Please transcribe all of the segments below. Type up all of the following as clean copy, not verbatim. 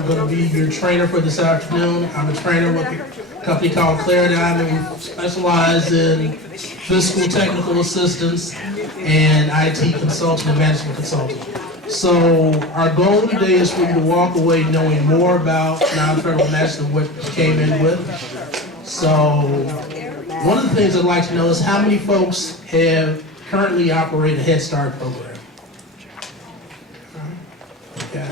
I'm going to be your trainer for this afternoon. I'm a trainer with a company called Claridigm, and we specialize in fiscal technical assistance and IT consulting and management consulting. So our goal today is for you to walk away knowing more about non-federal match than what you came in with. So one of the things I'd like to know is how many folks have currently operate a Head Start program? Okay,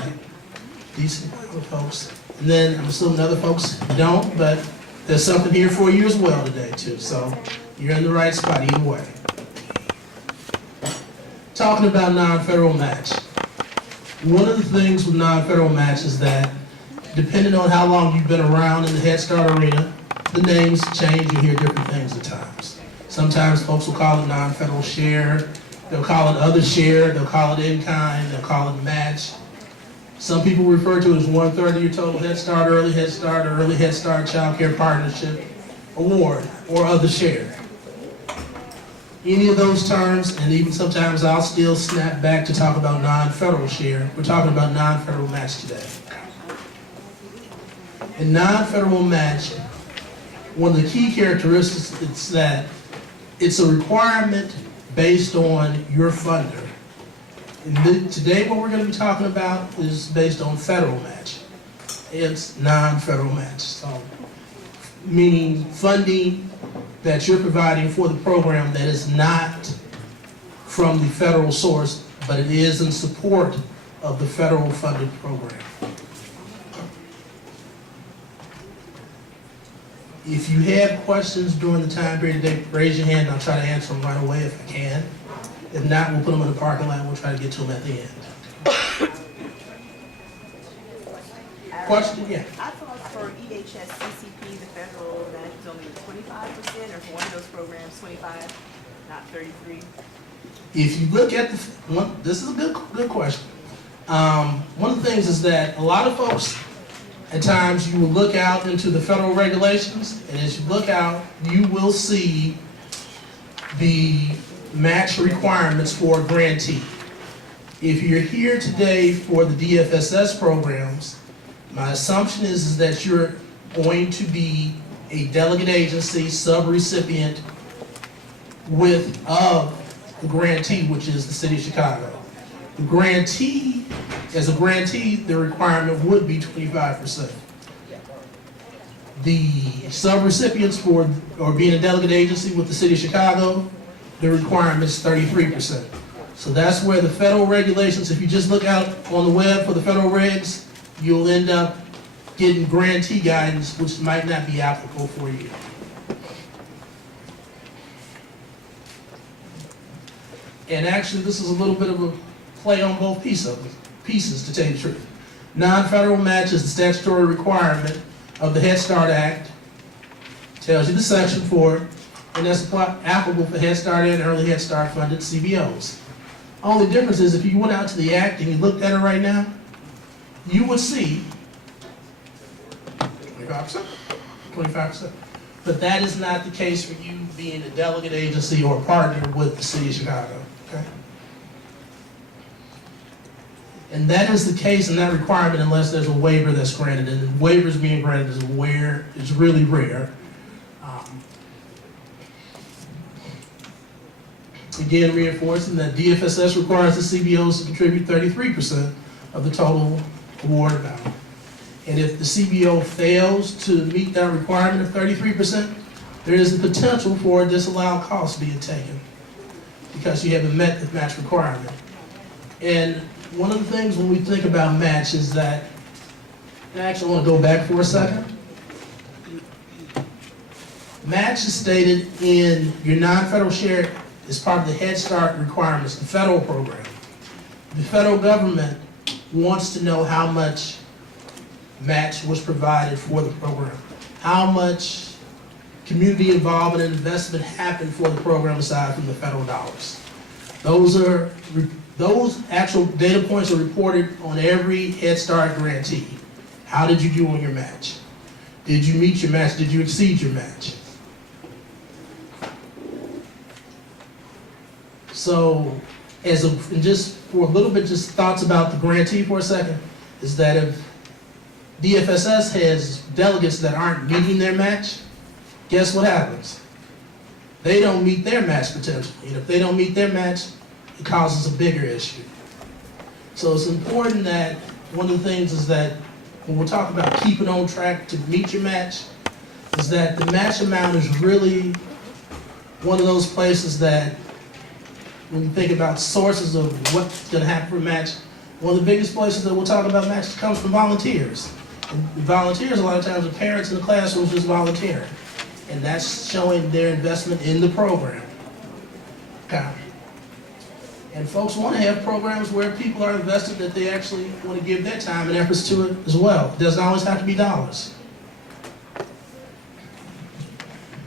decent amount of folks. And then I'm assuming other folks don't, but there's something here for you as well today too. So you're in the right spot either way. Talking about non-federal match. One of the things with non-federal match is that depending on how long you've been around in the Head Start arena, the names change, you hear different things at times. Sometimes folks will call it non-federal share, they'll call it other share, they'll call it in-kind, they'll call it match. Some people refer to it as 1/3 of your total Head Start, or Early Head Start Child Care Partnership Award, or other share. Any of those terms, and even sometimes I'll still snap back to talk about non-federal share. We're talking about non-federal match today. In non-federal match, one of the key characteristics is that it's a requirement based on your funder. And today what we're going to be talking about is based on federal match. It's non-federal match, so meaning funding that you're providing for the program that is not from the federal source, but it is in support of the federal funded program. If you have questions during the time period today, raise your hand and I'll try to answer them right away if I can. If not, we'll put them in the parking lot and we'll try to get to them at the end. Question? Yeah. I thought for EHS CCP, the federal match is only 25%, or for one of those programs, 25, not 33. If you look at this is a good question. One of the things is that a lot of folks, at times, you will look out into the federal regulations, and as you look out, you will see the match requirements for a grantee. If you're here today for the DFSS programs, my assumption is that you're going to be a delegate agency sub-recipient of the grantee, which is the City of Chicago. The grantee, as a grantee, the requirement would be 25%. The sub-recipients or being a delegate agency with the City of Chicago, the requirement is 33%. So that's where the federal regulations, if you just look out on the web for the federal regs, you'll end up getting grantee guidance, which might not be applicable for you. And actually, this is a little bit of a play on both pieces, to tell you the truth. Non-federal match is the statutory requirement of the Head Start Act. Tells you the section for it, and that's applicable for Head Start and Early Head Start funded CBOs. Only difference is if you went out to the Act and you looked at it right now, you would see 25%. But that is not the case for you being a delegate agency or a partner with the City of Chicago. Okay? And that is the case and that requirement unless there's a waiver that's granted. And waivers being granted is really rare. Again, reinforcing that DFSS requires the CBOs to contribute 33% of the total award amount. And if the CBO fails to meet that requirement of 33%, there is the potential for a disallowed cost being taken because you haven't met the match requirement. And one of the things when we think about match is that, I actually want to go back for a second. Match is stated in your non-federal share as part of the Head Start requirements, the federal program. The federal government wants to know how much match was provided for the program, how much community involvement and investment happened for the program aside from the federal dollars. Those actual data points are reported on every Head Start grantee. How did you do on your match? Did you meet your match? Did you exceed your match? So, and just for a little bit, just thoughts about the grantee for a second, is that if DFSS has delegates that aren't meeting their match, guess what happens? They don't meet their match potential. And if they don't meet their match, it causes a bigger issue. So it's important that one of the things is that when we're talking about keeping on track to meet your match, is that the match amount is really one of those places that when you think about sources of what's going to happen for a match, one of the biggest places that we're talking about matches comes from volunteers. And volunteers, a lot of times, are parents in the classrooms just volunteering. And that's showing their investment in the program. Okay. And folks want to have programs where people are invested that they actually want to give their time and efforts to it as well. It doesn't always have to be dollars.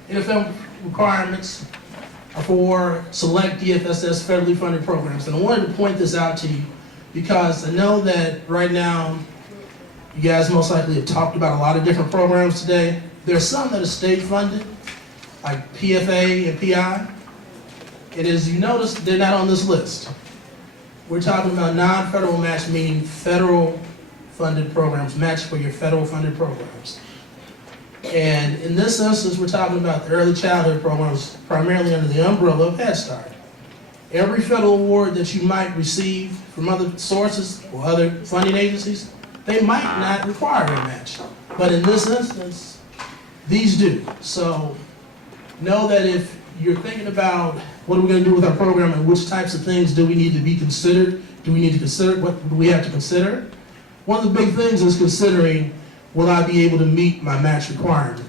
NFL requirements are for select DFSS federally funded programs. And I wanted to point this out to you because I know that right now you guys most likely have talked about a lot of different programs today. There are some that are state funded, like PFA and PI. And as you notice, they're not on this list. We're talking about non-federal match, meaning federal funded programs, match for your federal funded programs. And in this instance, we're talking about the early childhood programs, primarily under the umbrella of Head Start. Every federal award that you might receive from other sources or other funding agencies, they might not require a match. But in this instance, these do. So know that if you're thinking about what are we going to do with our program and which types of things do we need to be considered, do we need to consider, what do we have to consider? One of the big things is considering, will I be able to meet my match requirement?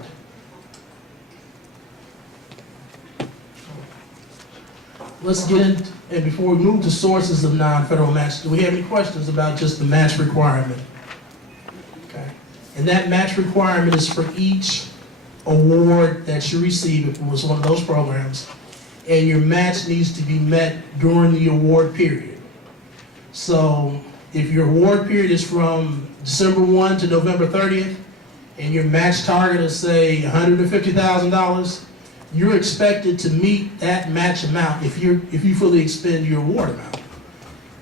Let's get in, and before we move to sources of non-federal match, do we have any questions about just the match requirement? Okay. And that match requirement is for each award that you receive if it was one of those programs, and your match needs to be met during the award period. So if your award period is from December 1 to November 30th, and your match target is, say, $150,000, you're expected to meet that match amount if you fully expend your award amount.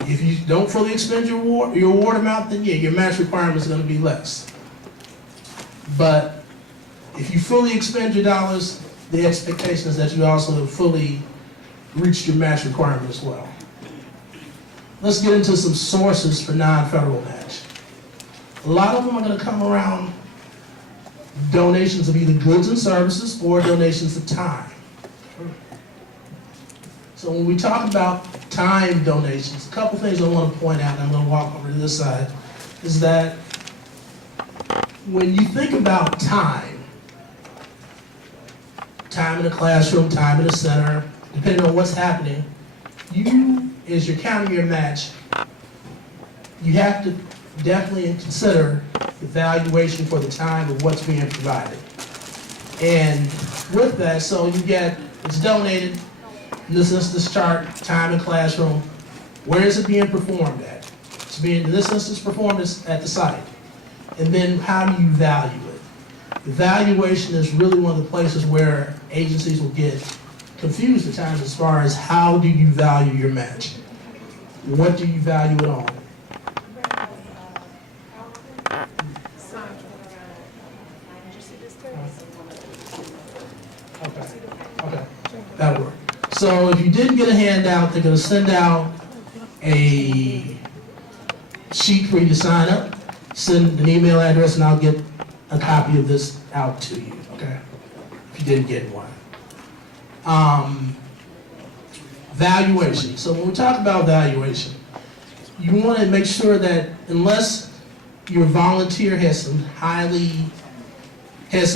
If you don't fully expend your award amount, then yeah, your match requirement is going to be less. But if you fully expend your dollars, the expectation is that you also have fully reached your match requirement as well. Let's get into some sources for non-federal match. A lot of them are going to come around donations of either goods and services or donations of time. So when we talk about time donations, a couple things I want to point out, and I'm going to walk over to this side, is that when you think about time in the classroom, time in the center, depending on what's happening, you, as you're counting your match, you have to definitely consider the valuation for the time of what's being provided. And with that, so you get, it's donated, this is this chart, time in classroom, where is it being performed at? It's being, in this instance, performed at the site. And then how do you value it? The valuation is really one of the places where agencies will get confused at times as far as how do you value your match? What do you value it on? Okay, that'll work. So if you didn't get a handout, they're going to send out a sheet for you to sign up, send an email address, and I'll get a copy of this out to you, okay? If you didn't get one. Valuation. So when we talk about valuation, you want to make sure that unless your volunteer has some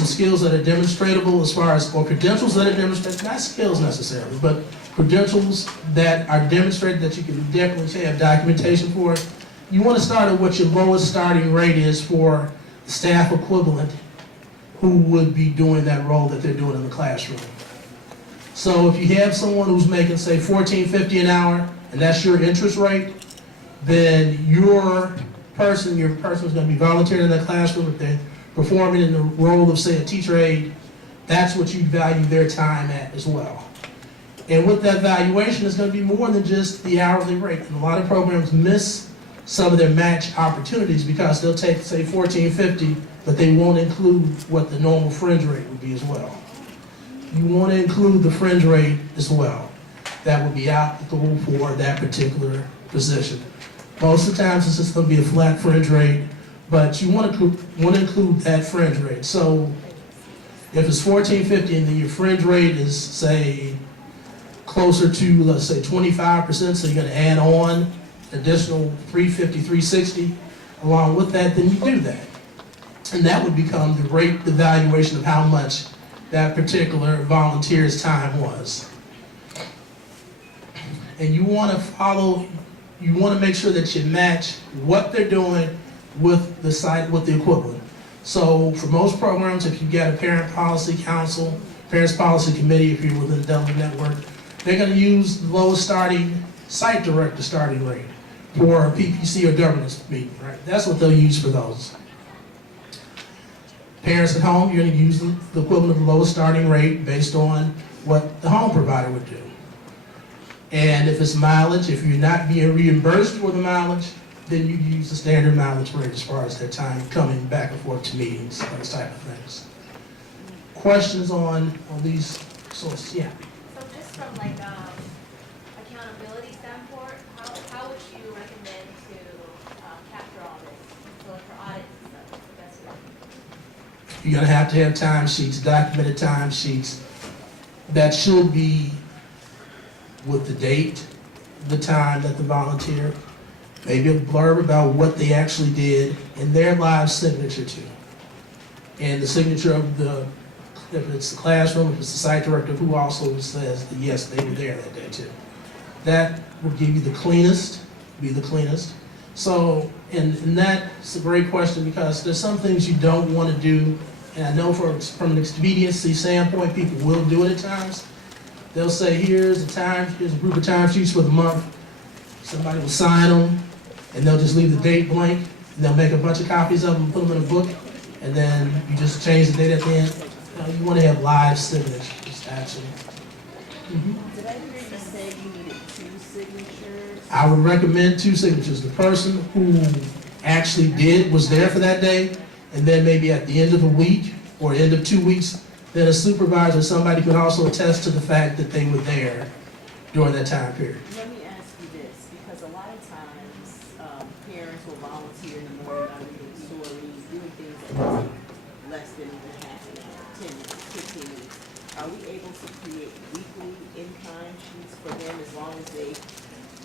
skills that are demonstratable as far as, or credentials that are demonstrated, not skills necessarily, but credentials that are demonstrated that you can definitely say have documentation for it, you want to start at what your lowest starting rate is for the staff equivalent who would be doing that role that they're doing in the classroom. So if you have someone who's making, say, $14.50 an hour, and that's your interest rate, then your person is going to be volunteering in that classroom. If they're performing in the role of, say, a teacher aide, that's what you value their time at as well. And with that valuation, it's going to be more than just the hourly rate. And a lot of programs miss some of their match opportunities, because they'll take, say, $14.50, but they won't include what the normal fringe rate would be as well. You want to include the fringe rate as well. That would be applicable for that particular position. Most of the times it's just going to be a flat fringe rate, but you want to include that fringe rate. So if it's $14.50 and then your fringe rate is, say, closer to, let's say, 25%, so you're going to add on additional $3.50, $3.60 along with that, then you do that. And that would become the rate, the valuation of how much that particular volunteer's time was. And you want to follow, you want to make sure that you match what they're doing with the site, with the equivalent. So for most programs, if you get a parent policy council, parents policy committee, if you're within the Delaware network, they're going to use the lowest starting site director starting rate for a PPC or governance meeting, right? That's what they'll use for those. Parents at home, you're going to use the equivalent of the lowest starting rate based on what the home provider would do. And if it's mileage, if you're not being reimbursed for the mileage, then you use the standard mileage rate as far as their time coming back and forth to meetings, those type of things. Questions on these sources? Yeah. So just from like accountability standpoint, how would you recommend to capture all this? So for audits and stuff, what's the best way? You're going to have timesheets, documented timesheets that should be with the date, the time that the volunteer, maybe a blurb about what they actually did, and their live signature too. And the signature of the, if it's the classroom, if it's the site director, who also says that yes, they were there that day too. That will give you the cleanest, be the cleanest. So, and that's a great question, because there's some things you don't want to do, and I know from an expediency standpoint, people will do it at times. They'll say, here's a group of timesheets for the month. Somebody will sign them, and they'll just leave the date blank, and they'll make a bunch of copies of them, put them in a book, and then you just change the date at the end. You want to have live signatures, actually. Did I hear you say you needed 2 signatures? I would recommend 2 signatures. The person who actually was there for that day, and then maybe at the end of the week or end of 2 weeks, then a supervisor, somebody could also attest to the fact that they were there during that time period. Let me ask you this, because a lot of times parents will volunteer in the morning by reading stories, doing things that take less than even half an hour, 10 minutes, 15 minutes. Are we able to create weekly in-kind sheets for them as long as they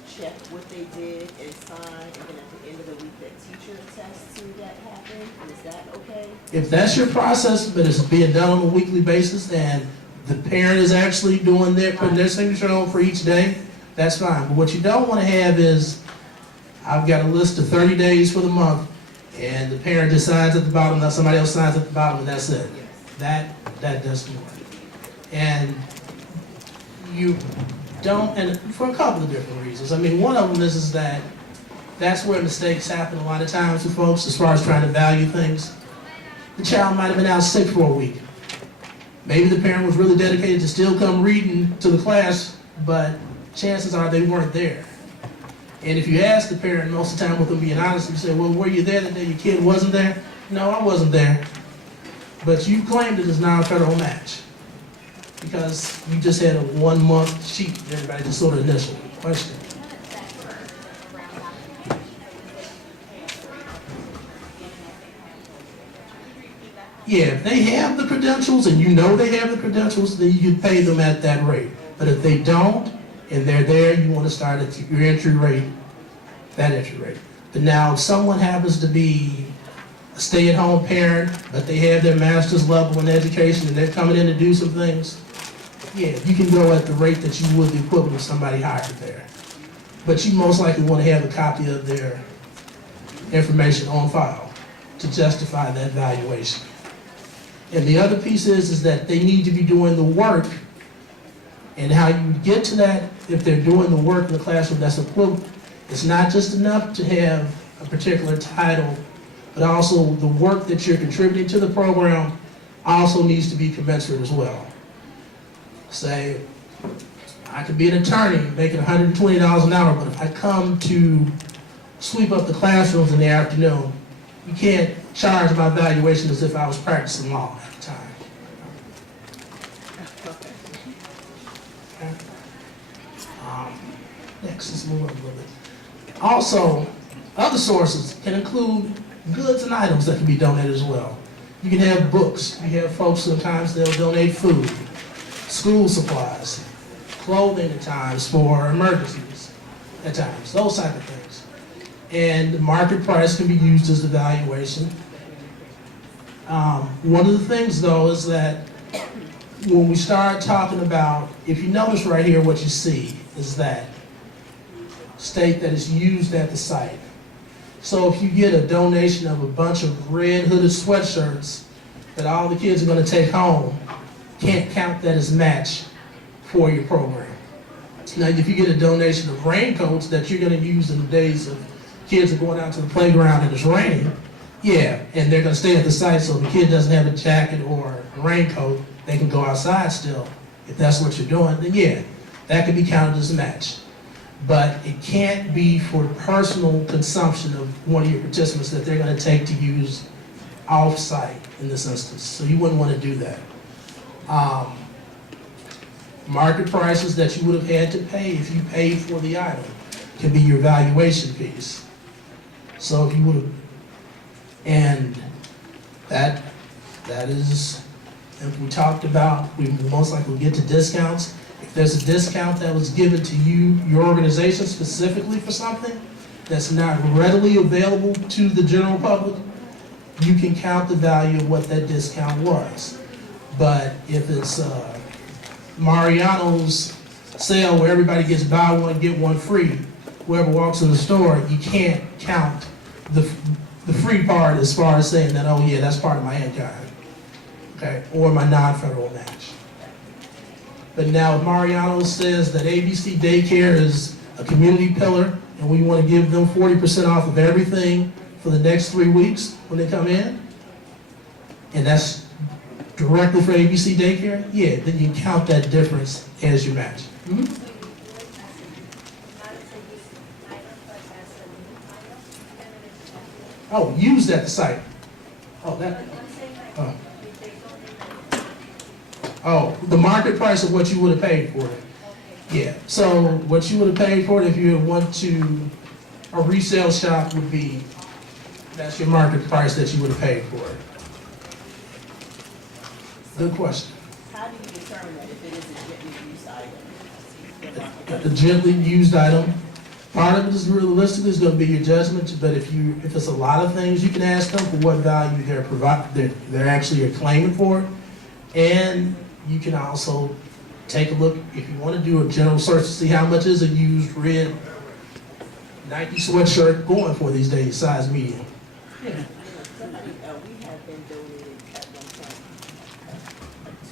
check what they did and sign, and then at the end of the week that teacher attests to that happened? Is that okay? If that's your process, but it's being done on a weekly basis, and the parent is actually putting their signature on for each day, that's fine. But what you don't want to have is, I've got a list of 30 days for the month, and the parent just signs at the bottom, now somebody else signs at the bottom, and that's it. That doesn't work. And you don't, and for a couple of different reasons. I mean, one of them is that that's where mistakes happen a lot of times for folks as far as trying to value things. The child might have been out sick for a week. Maybe the parent was really dedicated to still come reading to the class, but chances are they weren't there. And if you ask the parent, most of the time with them being honest, you say, well, were you there the day your kid wasn't there? No, I wasn't there. But you claimed it as non-federal match because you just had a 1 month sheet that everybody just sort of initially questioned. Yeah, if they have the credentials and you know they have the credentials, then you can pay them at that rate. But if they don't and they're there, you want to start at your entry rate, that entry rate. But now if someone happens to be a stay-at-home parent, but they have their master's level in education and they're coming in to do some things, yeah, you can go at the rate that you would the equivalent of somebody hired there. But you most likely want to have a copy of their information on file to justify that valuation. And the other piece is that they need to be doing the work, and how you get to that if they're doing the work in the classroom that's equivalent. It's not just enough to have a particular title, but also the work that you're contributing to the program also needs to be commensurate as well. Say, I could be an attorney making $120 an hour, but if I come to sweep up the classrooms in the afternoon, you can't charge my valuation as if I was practicing law at the time. Okay. Next, let's move on a little bit. Also, other sources can include goods and items that can be donated as well. You can have books. You have folks, sometimes they'll donate food, school supplies, clothing at times for emergencies at times, those type of things. And the market price can be used as the valuation. One of the things though is that when we start talking about, if you notice right here, what you see is that state that is used at the site. So if you get a donation of a bunch of red hooded sweatshirts that all the kids are going to take home, can't count that as match for your program. Now if you get a donation of raincoats that you're going to use in the days of kids are going out to the playground and it's raining, yeah, and they're going to stay at the site, so if the kid doesn't have a jacket or a raincoat, they can go outside still. If that's what you're doing, then yeah, that could be counted as a match. But it can't be for personal consumption of one of your participants that they're going to take to use off-site in this instance. So you wouldn't want to do that. Market prices that you would have had to pay if you paid for the item can be your valuation piece. So if you would have, and that is, if we talked about, we most likely get to discounts. If there's a discount that was given to you, your organization specifically for something that's not readily available to the general public, you can count the value of what that discount was. But if it's Mariano's sale where everybody gets buy one, get one free, whoever walks in the store, you can't count the free part as far as saying that, oh yeah, that's part of my in-kind, okay, or my non-federal match. But now if Mariano says that ABC Daycare is a community pillar and we want to give them 40% off of everything for the next 3 weeks when they come in, and that's directly for ABC Daycare, yeah, then you can count that difference as your match. Mm-hmm. Oh, used at the site. Oh, that. Oh. Oh, the market price of what you would have paid for it. Yeah, so what you would have paid for it if you went to a resale shop would be, that's your market price that you would have paid for it. Good question. How do you determine that if it is a gently used item? The gently used item, part of it is realistically is going to be your judgment, but if it's a lot of things, you can ask them for what value they're actually claiming for it. And you can also take a look, if you want to do a general search to see how much is a used red Nike sweatshirt going for these days, size medium. Yeah. Somebody, we have been donated at one point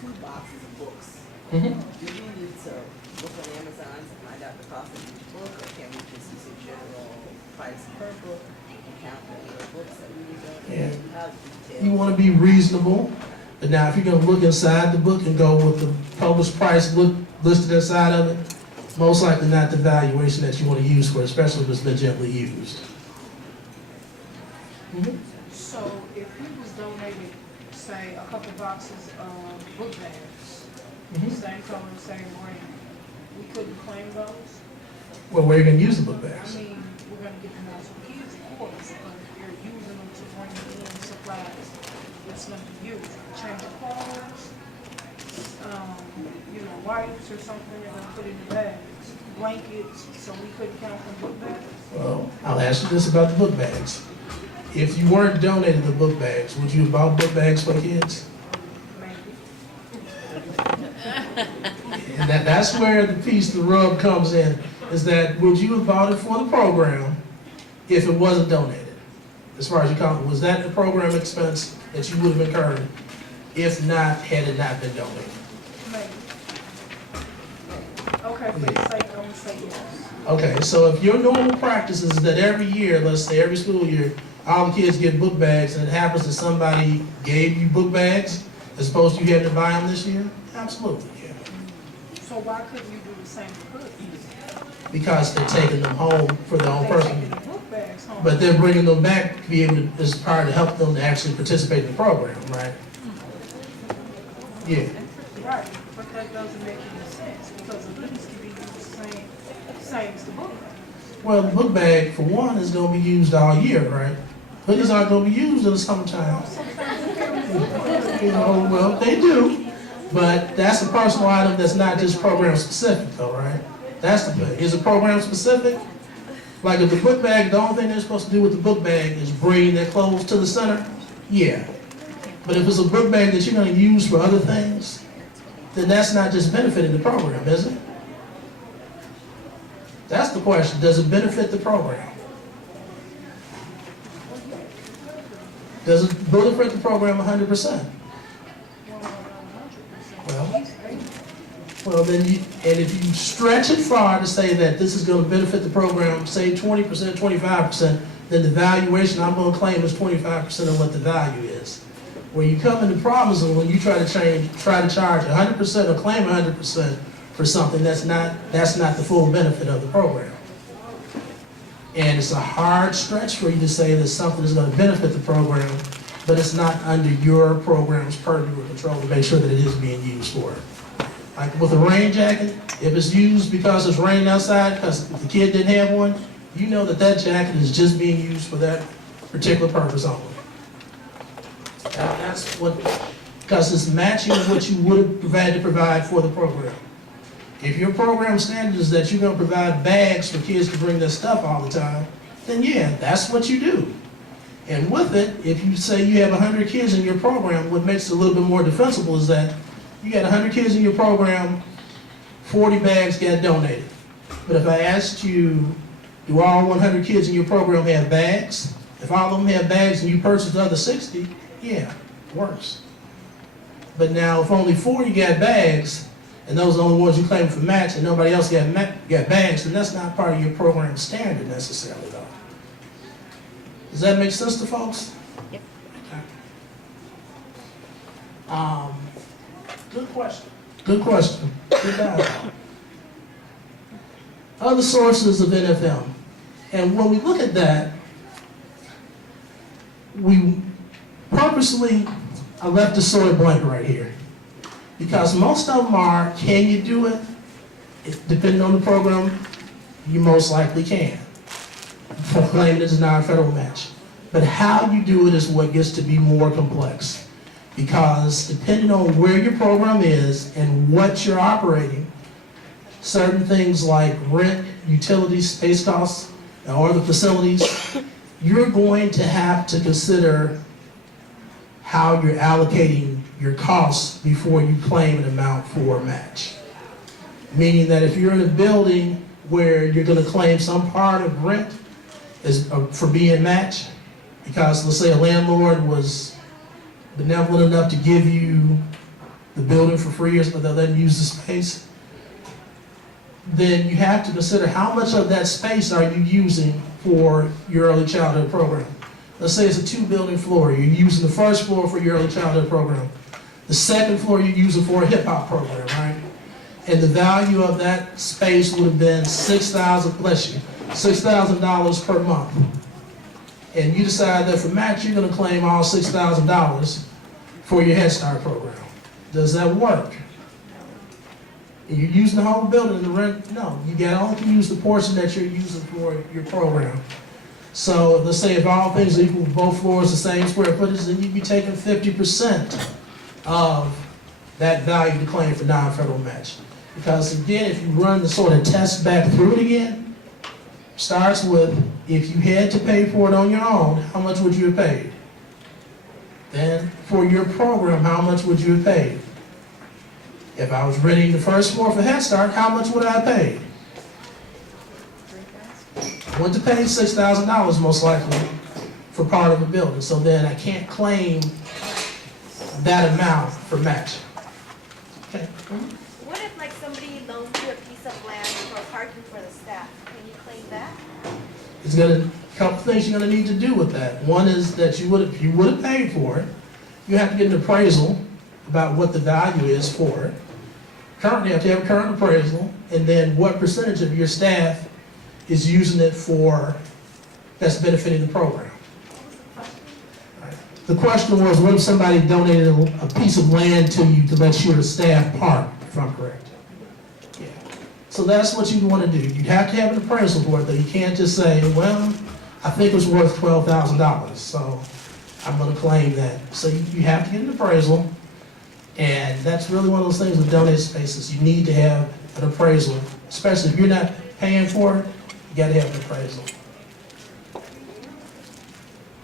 2 boxes of books. Mm-hmm. Do you need to look on Amazon to find out the cost of each book, or can we just use a general price per book and count the number of books that we need to donate? Yeah. How detailed? You want to be reasonable. But now, if you're going to look inside the book and go with the published price listed inside of it, most likely not the valuation that you want to use for it, especially if it's been gently used. Mm-hmm. So if he was donated, say, a couple boxes of book bags, Mm-hmm. same color, same brand, we couldn't claim those? Well, where are you going to use the book I bags? mean, we're gonna get them out to kids, of course, but if you're using them to bring in supplies, it's gonna be used. Change of clothes, wipes or something, they're gonna put in the bags, blankets, so we couldn't count them book bags? Well, I'll ask you this about the book bags. If you weren't donated the book bags, would you have bought book bags for the kids? Maybe. And that's where the piece, the rub comes in, is that would you have bought it for the program if it wasn't donated? As far as you count, was that the program expense that you would have incurred if not, had it not been donated? Maybe. Okay, for the sake, I'm gonna say yes. Okay, so if your normal practice is that every year, let's say every school year, all the kids get book bags, and it happens that somebody gave you book bags as opposed to you having to buy them this year, absolutely, yeah. So why couldn't you do the same for hoodies? because they're taking them home for their own They personal taking use. the book bags home. But they're bringing them back to be able to, as part to help them to actually participate in the program, right? Yeah. Right, but that doesn't make any sense, because the hoodies can be used the same as the book bag. Well, the book bag, for one, is gonna be used all year, right? Hoodies aren't gonna be used in the summertime. You know, well, they do, but that's a personal item that's not just program specific though, right? That's the thing. Is it program specific? Like if the book bag, the only thing they're supposed to do with the book bag is bring their clothes to the center, yeah. But if it's a book bag that you're gonna use for other things, then that's not just benefiting the program, is it? That's the question. Does it benefit the program? Does it benefit the program 100%? Well, then and if you stretch it far to say that this is going to benefit the program, say 20%, 25%, then the valuation I'm going to claim is 25% of what the value is. Where you come into problems and when you try to charge 100% or claim 100% for something that's not the full benefit of the program. And it's a hard stretch for you to say that something is going to benefit the program, but it's not under your program's purview or control to make sure that it is being used for it. Like with a rain jacket, if it's used because it's raining outside, because the kid didn't have one, you know that that jacket is just being used for that particular purpose only. That's what, because it's matching what you would have had to provide for the program. If your program standard is that you're going to provide bags for kids to bring their stuff all the time, then yeah, that's what you do. And with it, if you say you have 100 kids in your program, what makes it a little bit more defensible is that you got 100 kids in your program, 40 bags get donated. But if I asked you, do all 100 kids in your program have bags? If all of them have bags and you purchase the other 60, yeah, it works. But now if only 40 got bags, and those are the only ones you claim for match, and nobody else got bags, then that's not part of your program standard necessarily, though. Does that make sense to folks? Yep. Okay. Good question. Good question. Good dialogue. Other sources of NFM. And when we look at that, we purposely, I left the soy blank right here. Because most of them are, can you do it? Depending on the program, you most likely can. For claiming it's not a federal match. But how you do it is what gets to be more complex. Because depending on where your program is and what you're operating, certain things like rent, utilities, space costs, or the facilities, you're going to have to consider how you're allocating your costs before you claim an amount for a match. Meaning that if you're in a building where you're going to claim some part of rent is for being matched, because let's say a landlord was benevolent enough to give you the building for free, but they'll let you use the space, then you have to consider how much of that space are you using for your early childhood program. Let's say it's a 2-building floor. You're using the first floor for your early childhood program. The second floor you're using for a hip-hop program, right? And the value of that space would have been $6,000 per month. And you decide that for match, you're going to claim all $6,000 for your Head Start program. Does that work? And you're using the whole building and the rent? No, you only can use the portion that you're using for your program. So let's say if all things are equal, both floors the same square footage, then you'd be taking 50% of that value to claim for non-federal match. Because again, if you run the sort of test back through it again, starts with, if you had to pay for it on your own, how much would you have paid? Then for your program, how much would you have paid? If I was renting the first floor for Head Start, how much would I have paid? I went to pay $6,000 most likely for part of the building. So then I can't claim that amount for match. Okay. What if like somebody loans you a piece of land for parking for the staff? Can you claim that? It's a couple things you're going to need to do with that. One is that you would have paid for it. You have to get an appraisal about what the value is for it. currently have to have a current appraisal, and then what percentage of your staff is using it for, that's benefiting the program. The question was, what if somebody donated a piece of land to you to let your staff park, if I'm correct? Yeah. So that's what you want to do. You have to have an appraisal for it, though. You can't just say, well, I think it's worth $12,000, so I'm going to claim that. So you have to get an appraisal, and that's really one of those things with donated spaces. You need to have an appraisal, especially if you're not paying for it, you got to have an appraisal.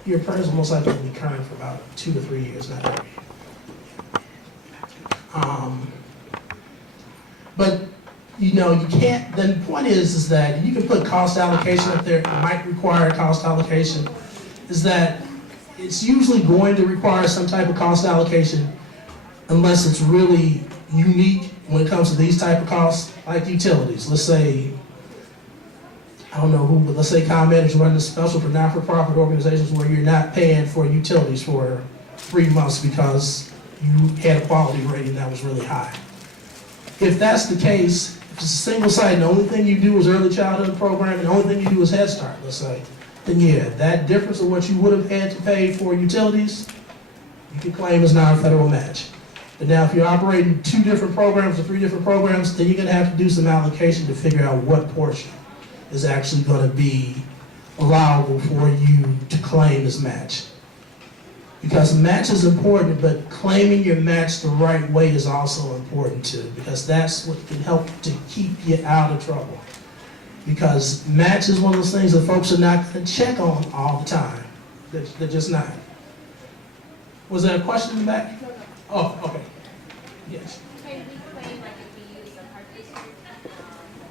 Your appraisal most likely will be current for about 2 to 3 years, not every year. But you can't, then the point is that you can put cost allocation up there. It might require cost allocation. Is that it's usually going to require some type of cost allocation unless it's really unique when it comes to these type of costs, like utilities. Let's say, I don't know who, but let's say ComEd is running a special for not-for-profit organizations where you're not paying for utilities for 3 months because you had a quality rating that was really high. If that's the case, if it's a single site and the only thing you do is early childhood program and the only thing you do is Head Start, let's say, then yeah, that difference of what you would have had to pay for utilities, you can claim as non-federal match. But now if you're operating 2 different programs or 3 different programs, then you're gonna have to do some allocation to figure out what portion is actually going to be allowable for you to claim as match. Because match is important, but claiming your match the right way is also important too, because that's what can help to keep you out of trouble. Because match is one of those things that folks are not going to check on all the time. They're just not. Was there a question in the back? Oh, okay. Yes. Can we claim like if we use the park district,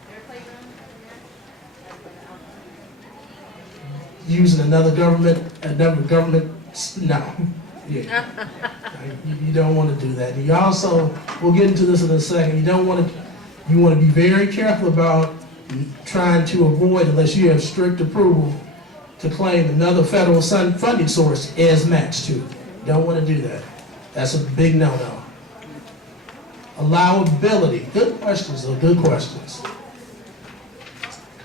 their playground Using another government, no. Yeah. You don't want to do that. You also, we'll get into this in a second, you want to be very careful about trying to avoid, unless you have strict approval, to claim another federal funding source as match too. You don't want to do that. That's a big no-no. Allowability, good questions though, good questions.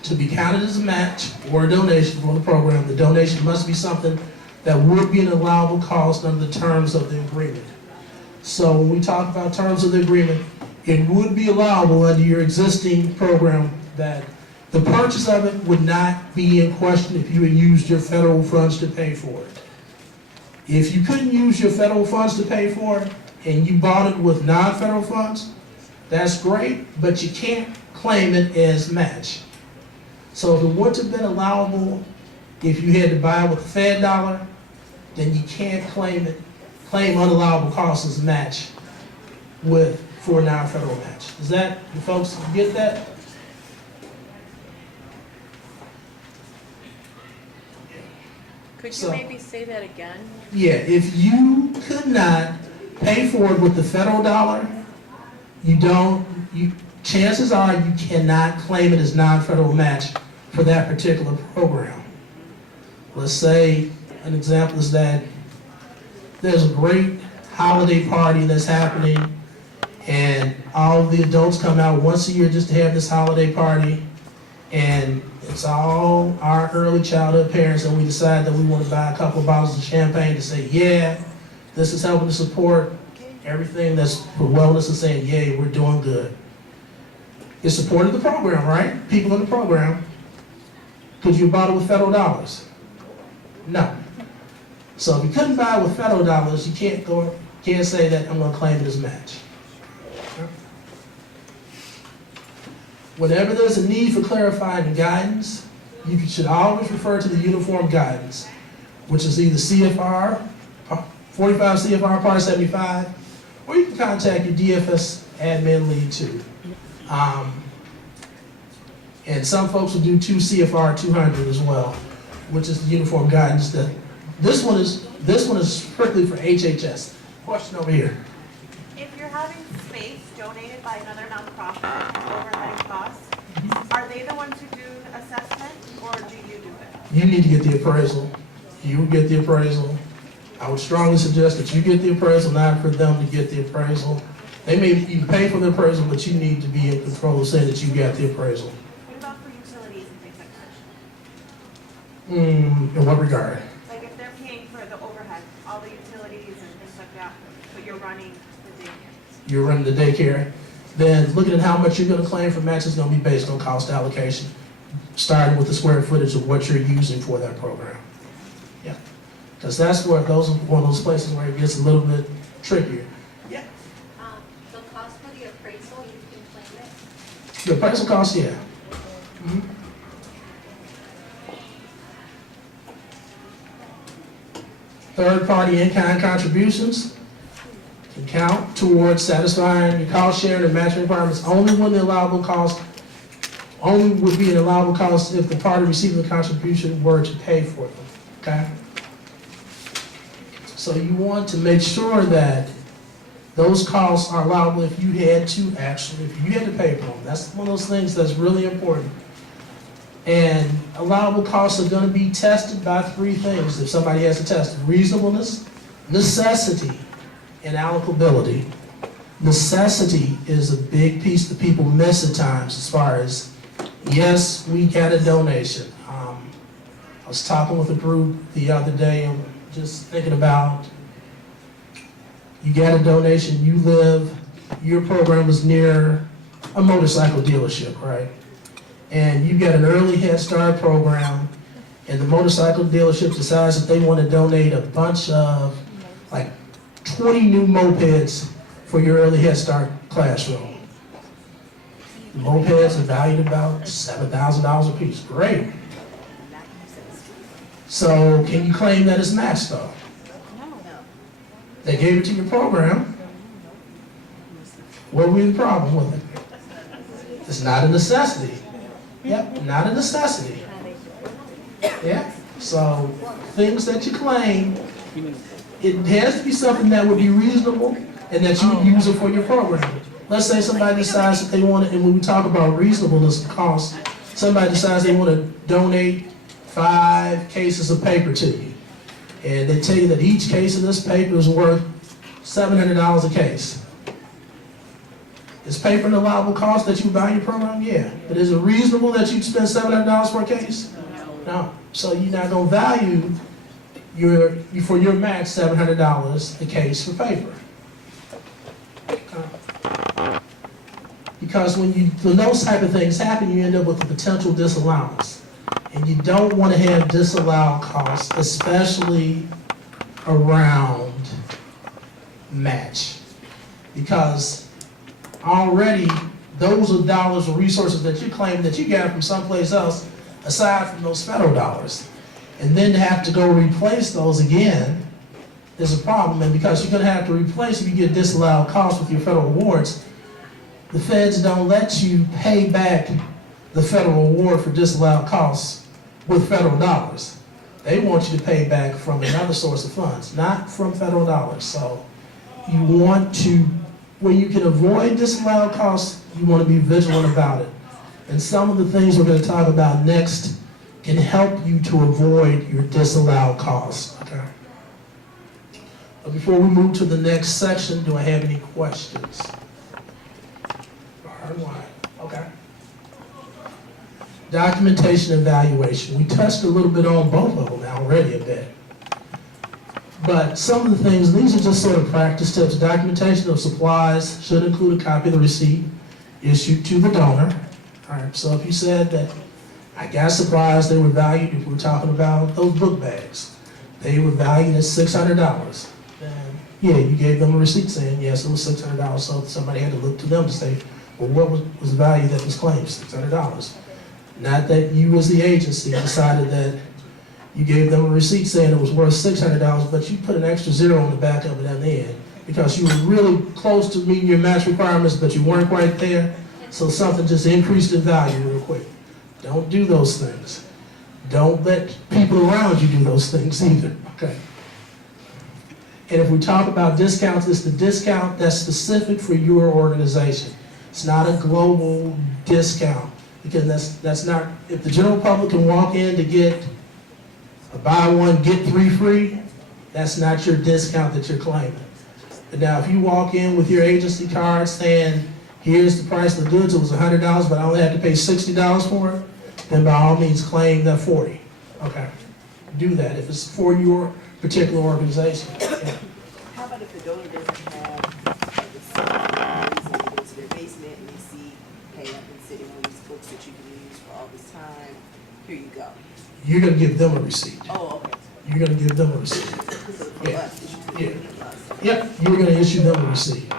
To be counted as a match or a donation for the program, the donation must be something that would be an allowable cost under the terms of the agreement. So when we talk about terms of the agreement, it would be allowable under your existing program that the purchase of it would not be in question if you had used your federal funds to pay for it. If you couldn't use your federal funds to pay for it and you bought it with non-federal funds, that's great, but you can't claim it as match. So if it would have been allowable, if you had to buy it with a Fed dollar, then you can't claim unallowable costs as match for a non-federal match. Does that, do folks get that? Could you So- maybe say that again? Yeah, if you could not pay for it with the federal dollar, chances are you cannot claim it as non-federal match for that particular program. Let's say an example is that there's a great holiday party that's happening and all the adults come out once a year just to have this holiday party, and it's all our early childhood parents, and we decide that we want to buy a couple of bottles of champagne to say, yeah, this is helping to support everything that's for wellness and saying, yeah, we're doing good. It supported the program, right? People in the program. Could you buy it with federal dollars? No. So if you couldn't buy it with federal dollars, you can't say that I'm going to claim it as match. Whenever there's a need for clarifying guidance, you should always refer to the uniform guidance, which is either CFR, 45 CFR Part 75, or you can contact your DFS admin lead too. And some folks will do 2 CFR 200 as well, which is the uniform guidance. This one is strictly for HHS. Question over here. If you're having space donated by another nonprofit overhead costs, are they the ones who do the assessment, or do you do it? You need to get the appraisal. You get the appraisal. I would strongly suggest that you get the appraisal, not for them to get the appraisal. They may even pay for the appraisal, but you need to be in control of saying that you got the appraisal. What about for utilities and things like that? In what regard? Like if they're paying for the overhead, all the utilities and things like that, but you're running the daycare. You're running the daycare, then looking at how much you're gonna claim for match is gonna be based on cost allocation, starting with the square footage of what you're using for that program. Yeah, because that's where those are one of those places where it gets a little bit trickier. Yeah. The cost for the appraisal, you can claim it. The appraisal cost, yeah. Mhm. Third-party in-kind contributions can count towards satisfying your cost sharing and matching requirements only when the allowable cost, only would be an allowable cost if the party receiving the contribution were to pay for them, okay? So you want to make sure that those costs are allowable if you had to actually, if you had to pay for them. That's one of those things that's really important. And allowable costs are gonna be tested by three things if somebody has to test: reasonableness, necessity, and allocability. Necessity is a big piece that people miss at times as far as, yes, we got a donation. I was talking with a group the other day and just thinking about, you got a donation, you live, your program was near a motorcycle dealership, right? And you get an early Head Start program, and the motorcycle dealership decides that they want to donate a bunch of, like, 20 new mopeds for your early Head Start classroom. The mopeds are valued about $7,000 a piece. Great. So can you claim that it's matched though? They gave it to your program. What would be the problem with it? It's not a necessity. Yep, not a necessity. Yeah, so things that you claim, it has to be something that would be reasonable and that you would use it for your program. Let's say somebody decides that they want to, and when we talk about reasonableness of cost, somebody decides they want to donate 5 cases of paper to you. And they tell you that each case of this paper is worth $700 a case. Is paper an allowable cost that you buy your program? Yeah. But is it reasonable that you'd spend $700 for a case? No. So you're not going to value for your match $700 a case for paper. Because when those type of things happen, you end up with a potential disallowance. And you don't want to have disallowed costs, especially around match. Because already those are dollars or resources that you claim that you got from someplace else, aside from those federal dollars. And then to have to go replace those again is a problem. And because you're going to have to replace, if you get disallowed costs with your federal awards, the feds don't let you pay back the federal award for disallowed costs with federal dollars. They want you to pay back from another source of funds, not from federal dollars. So you want to, when you can avoid disallowed costs, you want to be vigilant about it. And some of the things we're going to talk about next can help you to avoid your disallowed costs. Okay. But before we move to the next section, do I have any questions? Okay. Documentation and valuation. We touched a little bit on both of them already a bit. But some of the things, these are just sort of practice tips. Documentation of supplies should include a copy of the receipt issued to the donor. All right, so if you said that I got supplies, they were valued, if we're talking about those book bags, they were valued at $600. Then, yeah, you gave them a receipt saying, yes, it was $600, so somebody had to look to them to say, well, what was the value that was claimed? $600. Not that you as the agency decided that you gave them a receipt saying it was worth $600, but you put an extra zero on the back of it at the end because you were really close to meeting your match requirements, but you weren't quite there, so something just increased in value real quick. Don't do those things. Don't let people around you do those things either, okay? And if we talk about discounts, it's the discount that's specific for your organization. It's not a global discount, because that's not, if the general public can walk in to get a buy one, get 3 free, that's not your discount that you're claiming. But now, if you walk in with your agency card saying, here's the price of the goods, it was $100, but I only had to pay $60 for it, then by all means claim that 40. Okay, do that if it's for your particular organization. Yeah. How about if the donor doesn't have the same reason to go to their basement and they see, hey, I've been sitting on these books that you can use for all this time, here you go. You're gonna give them a receipt. Oh, okay. You're gonna give them a receipt. So for Yeah. us, it should be Yeah. for us. Yep, you're gonna issue them a receipt.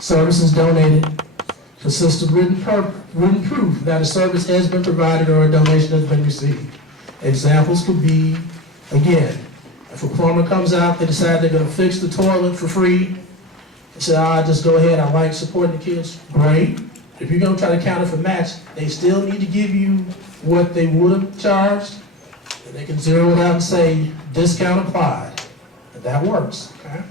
Services donated consists of written proof that a service has been provided or a donation has been received. Examples could be, again, if a plumber comes out, they decide they're gonna fix the toilet for free, they say, just go ahead, I like supporting the kids, great. If you're gonna try to counter for match, they still need to give you what they would have charged, and they can zero it out and say, discount applied. And that works, okay?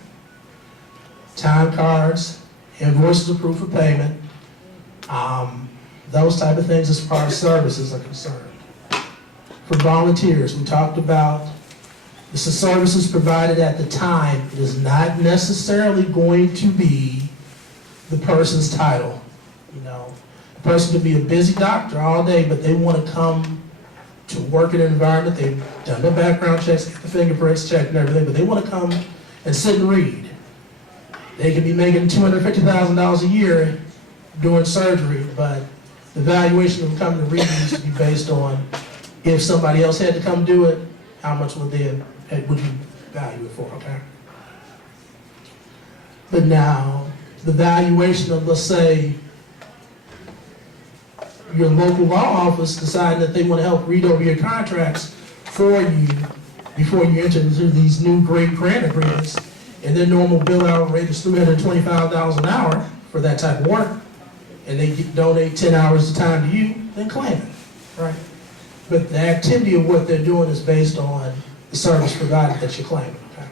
Time cards, invoices of proof of payment, those type of things as far as services are concerned. For volunteers, we talked about this is services provided at the time. It is not necessarily going to be the person's title. You know, the person could be a busy doctor all day, but they want to come to work in an environment. They've done their background checks, get the fingerprints checked and everything, but they want to come and sit and read. They could be making $250,000 a year doing surgery, but the valuation of them coming to read needs to be based on if somebody else had to come do it, how much would you value it for, okay? But now, the valuation of, let's say, your local law office deciding that they want to help read over your contracts for you before you enter into these new great grant agreements, and their normal bill out rate is $325 an hour for that type of work, and they donate 10 hours of time to you, then claim it, right? But the activity of what they're doing is based on the service provided that you're claiming, okay?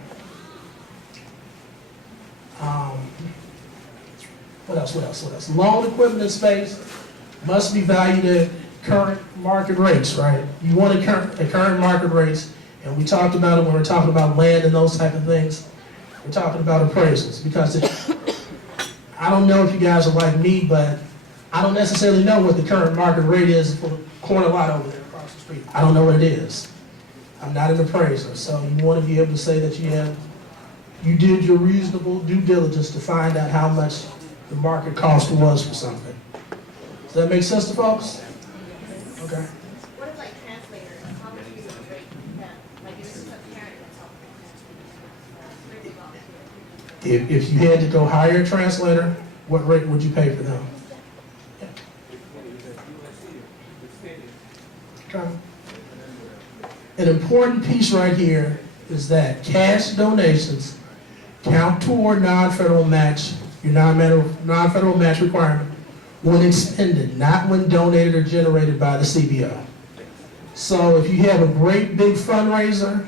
What else? Loan equipment and space must be valued at current market rates, right? You want it at current market rates, and we talked about it when we're talking about land and those type of things. We're talking about appraisals, because I don't know if you guys are like me, but I don't necessarily know what the current market rate is for the corner lot over there across the street. I don't know what it is. I'm not an appraiser, so you want to be able to say that you did your reasonable due diligence to find out how much the market cost was for something. Does that make sense to folks? Okay. What if like translators, how much is the rate that, like if it's a parent that's helping? If you had to go hire a translator, what rate would you pay for them? Okay. An important piece right here is that cash donations count toward non-federal match, your non-federal match requirement, when expended, not when donated or generated by the CBO. So if you have a great big fundraiser,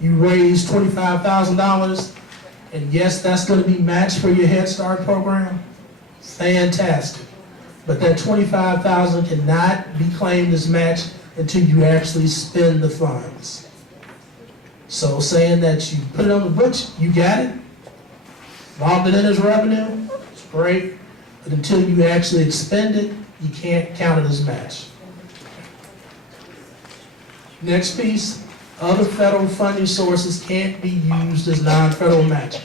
you raise $25,000, and yes, that's going to be matched for your Head Start program, fantastic. But that $25,000 cannot be claimed as match until you actually spend the funds. So saying that you put it on the books, you got it, logged it in as revenue, it's great, but until you actually expend it, you can't count it as match. Next piece, other federal funding sources can't be used as non-federal match.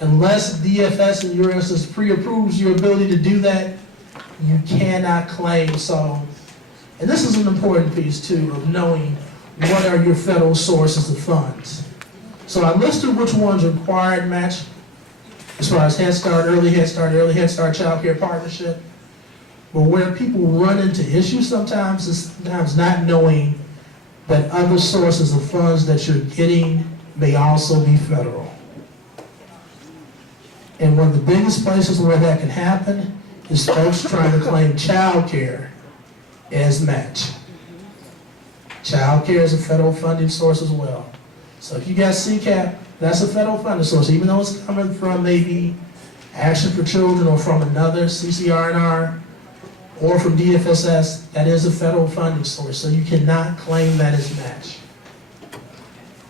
Unless DFS in your instance pre-approves your ability to do that, you cannot claim. So, and this is an important piece too, of knowing what are your federal sources of funds. So I listed which ones are required match as far as Head Start, Early Head Start Child Care Partnership. But where people run into issues sometimes is not knowing that other sources of funds that you're getting may also be federal. And one of the biggest places where that can happen is folks trying to claim child care as match. Child care is a federal funding source as well. So if you got CCAP, that's a federal funding source, even though it's coming from maybe Action for Children or from another CCR&R or from DFSS, that is a federal funding source. So you cannot claim that as match.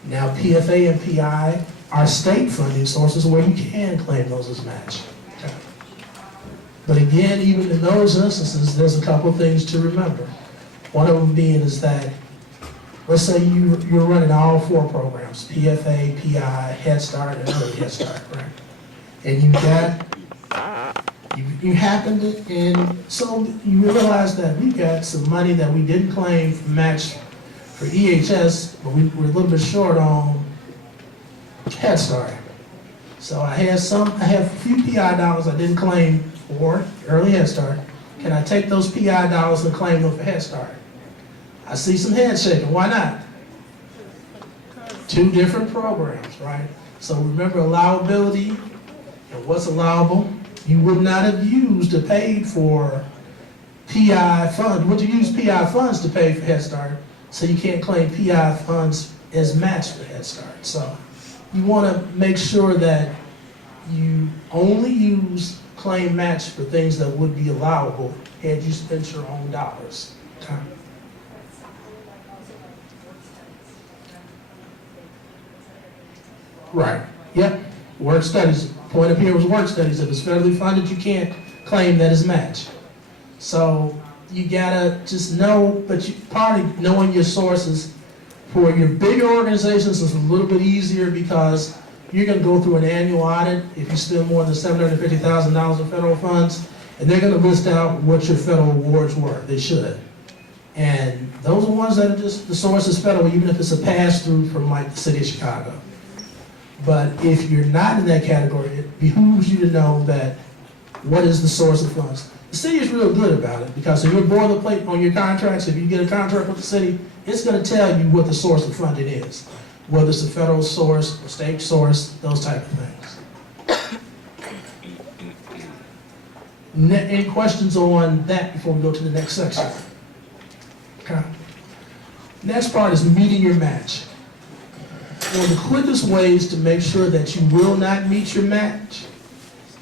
Now, PFA and PI are state funding sources where you can claim those as match. Okay. But again, even in those instances, there's a couple of things to remember. One of them being is that, let's say you're running all 4 programs, PFA, PI, Head Start, and Early Head Start, right? And you happen to, and so you realize that we've got some money that we didn't claim for match for EHS, but we're a little bit short on Head Start. So I have a few PI dollars I didn't claim for Early Head Start. Can I take those PI dollars and claim them for Head Start? I see some head shaking. Why not? 2 different programs, right? So remember allowability and what's allowable. You would not have used or paid for PI funds. Would you use PI funds to pay for Head Start? So you can't claim PI funds as match for Head Start. So you want to make sure that you only claim match for things that would be allowable had you spent your own dollars. Okay. Right. Yep. Work studies. Point up here was work studies. If it's federally funded, you can't claim that as match. So you gotta just know, but part of knowing your sources for your bigger organizations is a little bit easier because you're gonna go through an annual audit if you spend more than $750,000 in federal funds, and they're gonna list out what your federal awards were. They should. And those are ones that are just, the source is federal, even if it's a pass-through from like the city of Chicago. But if you're not in that category, it behooves you to know that what is the source of funds. The city is real good about it because if you're boilerplate on your contracts, if you get a contract with the city, it's going to tell you what the source of funding is, whether it's a federal source, a state source, those type of things. Any questions on that before we go to the next section? Okay. Next part is meeting your match. One of the quickest ways to make sure that you will not meet your match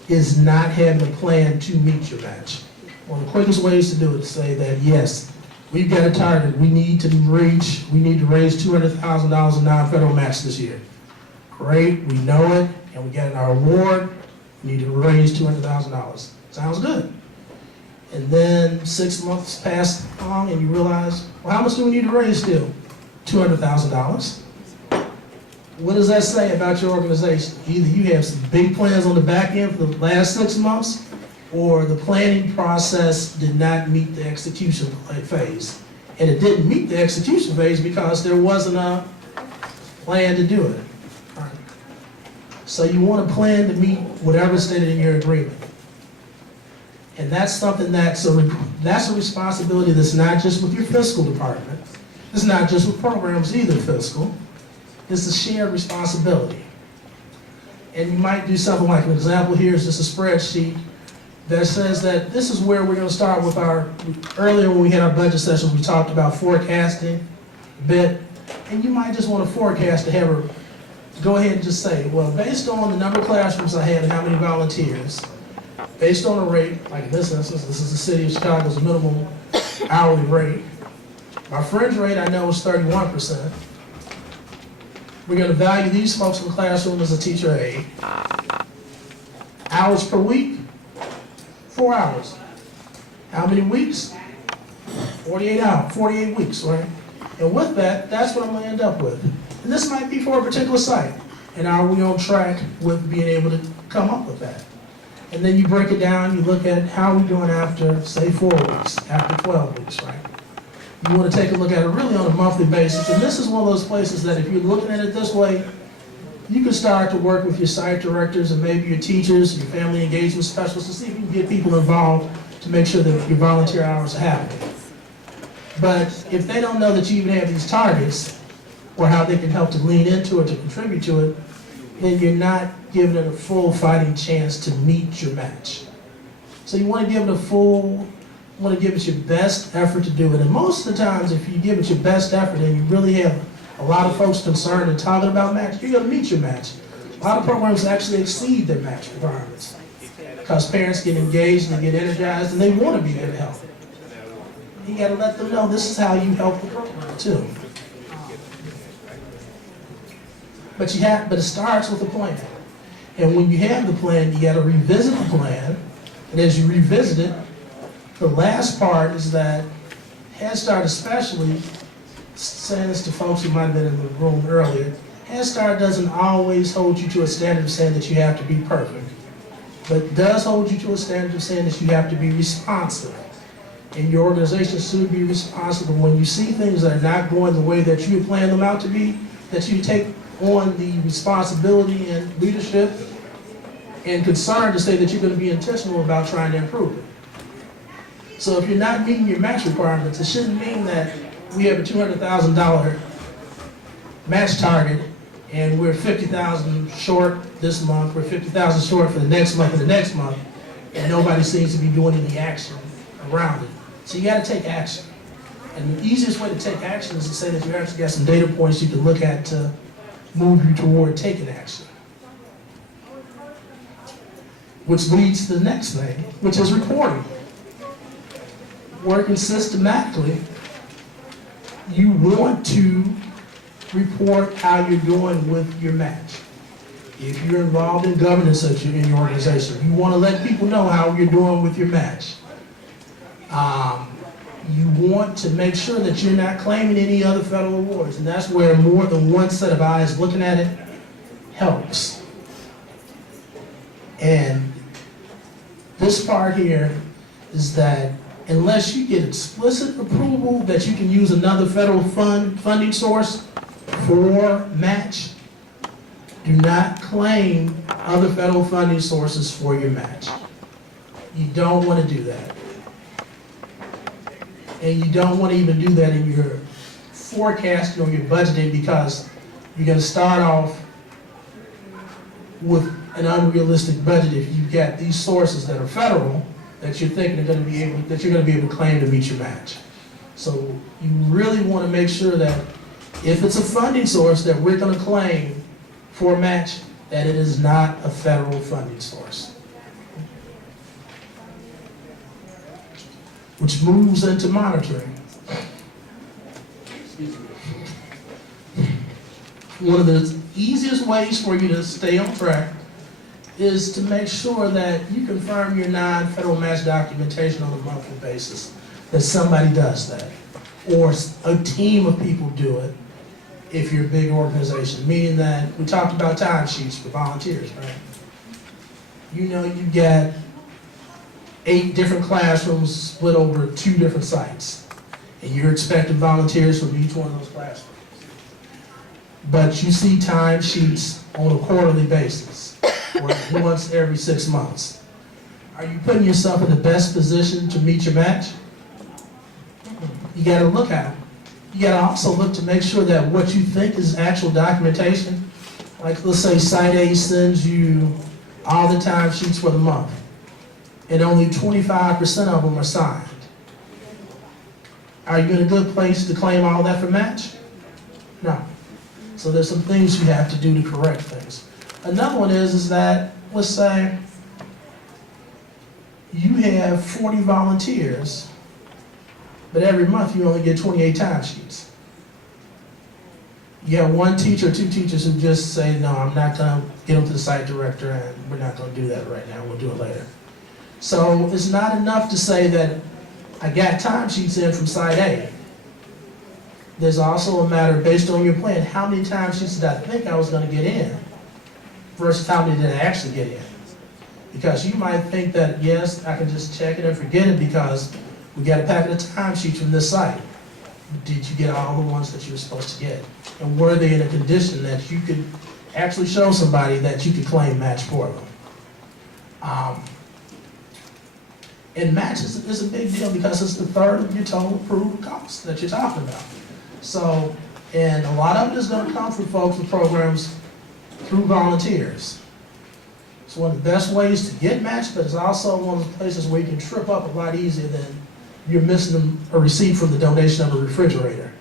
is not having a plan to meet your match. One of the quickest ways to do it is say that, yes, we've got a target. We need to raise $200,000 in non-federal match this year. Great, we know it, and we got our award. We need to raise $200,000. Sounds good. And then 6 months pass along and you realize, well, how much do we need to raise still? $200,000. What does that say about your organization? Either you have some big plans on the back end for the last 6 months, or the planning process did not meet the execution phase. And it didn't meet the execution phase because there wasn't a plan to do it. All right. So you want a plan to meet whatever's stated in your agreement. And that's something that's a responsibility that's not just with your fiscal department. It's not just with programs either, fiscal. It's a shared responsibility. And you might do something like, an example here is just a spreadsheet that says that this is where we're going to start with earlier when we had our budget sessions, we talked about forecasting a bit. And you might just want to forecast to go ahead and just say, well, based on the number of classrooms I have and how many volunteers, based on a rate, like in this instance, this is the city of Chicago's minimum hourly rate. My fringe rate I know is 31%. We're going to value these folks in the classroom as a teacher aide. Hours per week, 4 hours. How many weeks? 48 weeks, right? And with that, that's what I'm going to end up with. And this might be for a particular site. And are we on track with being able to come up with that? And then you break it down, you look at how we're doing after, say, 4 weeks, after 12 weeks, right? You want to take a look at it really on a monthly basis. And this is one of those places that if you're looking at it this way, you can start to work with your site directors and maybe your teachers, your family engagement specialists to see if you can get people involved to make sure that your volunteer hours are happening. But if they don't know that you even have these targets or how they can help to lean into it, to contribute to it, then you're not giving it a full fighting chance to meet your match. So you want to give it your best effort to do it. And most of the times, if you give it your best effort and you really have a lot of folks concerned and talking about match, you're going to meet your match. A lot of programs actually exceed their match requirements because parents get engaged and they get energized and they want to be there to help. You got to let them know this is how you help the program too. But it starts with a plan. And when you have the plan, you gotta revisit the plan. And as you revisit it, the last part is that Head Start especially, saying this to folks who might have been in the room earlier, Head Start doesn't always hold you to a standard of saying that you have to be perfect, but does hold you to a standard of saying that you have to be responsive. And your organization should be responsible when you see things that are not going the way that you planned them out to be, that you take on the responsibility and leadership and concern to say that you're going to be intentional about trying to improve it. So if you're not meeting your match requirements, it shouldn't mean that we have a $200,000 match target and we're 50,000 short this month, we're 50,000 short for the next month and the next month, and nobody seems to be doing any action around it. So you got to take action. And the easiest way to take action is to say that you actually got some data points you can look at to move you toward taking action. Which leads to the next thing, which is reporting. Working systematically, you want to report how you're doing with your match. If you're involved in governance in your organization, you want to let people know how you're doing with your match. You want to make sure that you're not claiming any other federal awards, and that's where more than one set of eyes looking at it helps. And this part here is that unless you get explicit approval that you can use another federal funding source for match, do not claim other federal funding sources for your match. You don't want to do that. And you don't want to even do that in your forecasting or your budgeting, because you're going to start off with an unrealistic budget if you've got these sources that are federal that you're thinking are going to be able, that you're going to be able to claim to meet your match. So you really want to make sure that if it's a funding source that we're going to claim for a match, that it is not a federal funding source. Which moves into monitoring. One of the easiest ways for you to stay on track is to make sure that you confirm your non-federal match documentation on a monthly basis, that somebody does that, or a team of people do it if you're a big organization, meaning that we talked about timesheets for volunteers, right? You know you got 8 different classrooms split over 2 different sites, and you're expecting volunteers from each one of those classrooms. But you see timesheets on a quarterly basis, or once every 6 months. Are you putting yourself in the best position to meet your match? You gotta look at them. You gotta also look to make sure that what you think is actual documentation, like let's say Site A sends you all the timesheets for the month, and only 25% of them are signed. Are you in a good place to claim all that for match? No. So there's some things you have to do to correct things. Another one is that, let's say, you have 40 volunteers, but every month you only get 28 timesheets. You have 1 teacher or 2 teachers who just say, no, I'm not gonna get them to the site director and we're not gonna do that right now, we'll do it later. So it's not enough to say that I got timesheets in from Site A. There's also a matter, based on your plan, how many timesheets did I think I was going to get in versus how many did I actually get in? Because you might think that, yes, I can just check it and forget it because we got a packet of timesheets from this site. Did you get all the ones that you were supposed to get? And were they in a condition that you could actually show somebody that you could claim match for them? And match is a big deal because it's the third of your total approved cost that you're talking about. So, and a lot of it is going to come from folks with programs through volunteers. It's one of the best ways to get matched, but it's also one of the places where you can trip up a lot easier than you're missing a receipt from the donation of a refrigerator.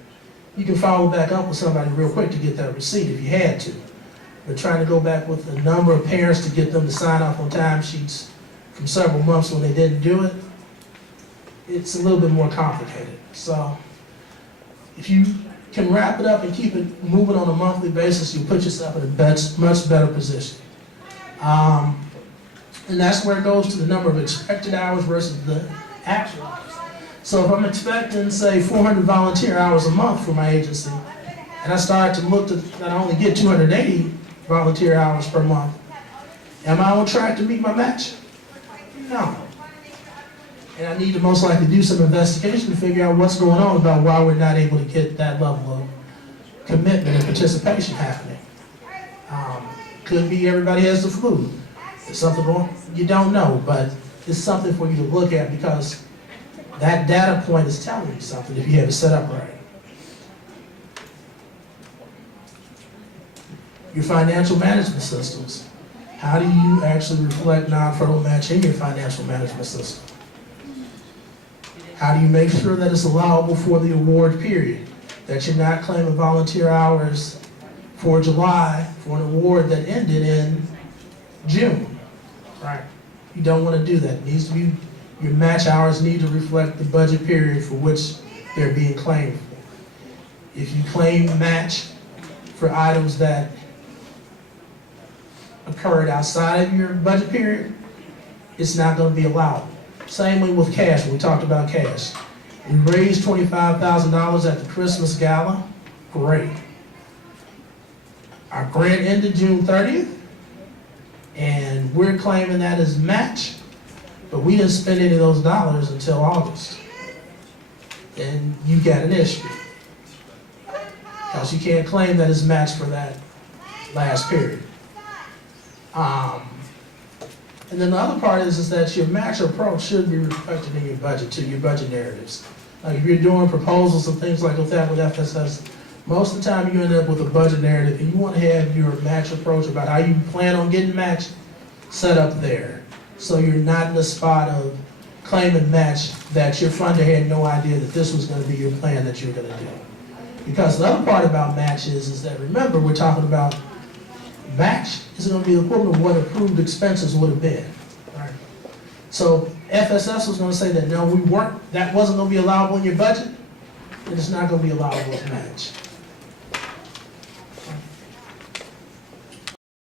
You can follow back up with somebody real quick to get that receipt if you had to. But trying to go back with a number of parents to get them to sign off on timesheets from several months when they didn't do it, it's a little bit more complicated. So if you can wrap it up and keep it moving on a monthly basis, you'll put yourself in a much better position. And that's where it goes to the number of expected hours versus the actual hours. So if I'm expecting, say, 400 volunteer hours a month for my agency, and I start to look to not only get 280 volunteer hours per month, am I on track to meet my match? No. And I need to most likely do some investigation to figure out what's going on about why we're not able to get that level of commitment and participation happening. Could be everybody has the flu. There's something wrong, you don't know, but it's something for you to look at because that data point is telling you something if you have it set up right. Your financial management systems. How do you actually reflect non-federal match in your financial management system? How do you make sure that it's allowable for the award period? That you're not claiming volunteer hours for July for an award that ended in June, right? You don't want to do that. It needs to be, your match hours need to reflect the budget period for which they're being claimed for. If you claim match for items that occurred outside of your budget period, it's not going to be allowed. Same way with cash, when we talked about cash. We raised $25,000 at the Christmas gala, great. Our grant ended June 30th, and we're claiming that as match, but we didn't spend any of those dollars until August. And you got an issue. Because you can't claim that as match for that last period. And then the other part is that your match approach should be reflected in your budget, to your budget narratives. Like if you're doing proposals and things like that with FSS, most of the time you end up with a budget narrative and you want to have your match approach about how you plan on getting matched set up there. So you're not in the spot of claiming match that your funder had no idea that this was going to be your plan that you're going to do. Because the other part about match is that, remember, we're talking about match is going to be the equivalent of what approved expenses would have been. Right? So FSS was going to say that no, that wasn't going to be allowable in your budget, and it's not going to be allowable as match.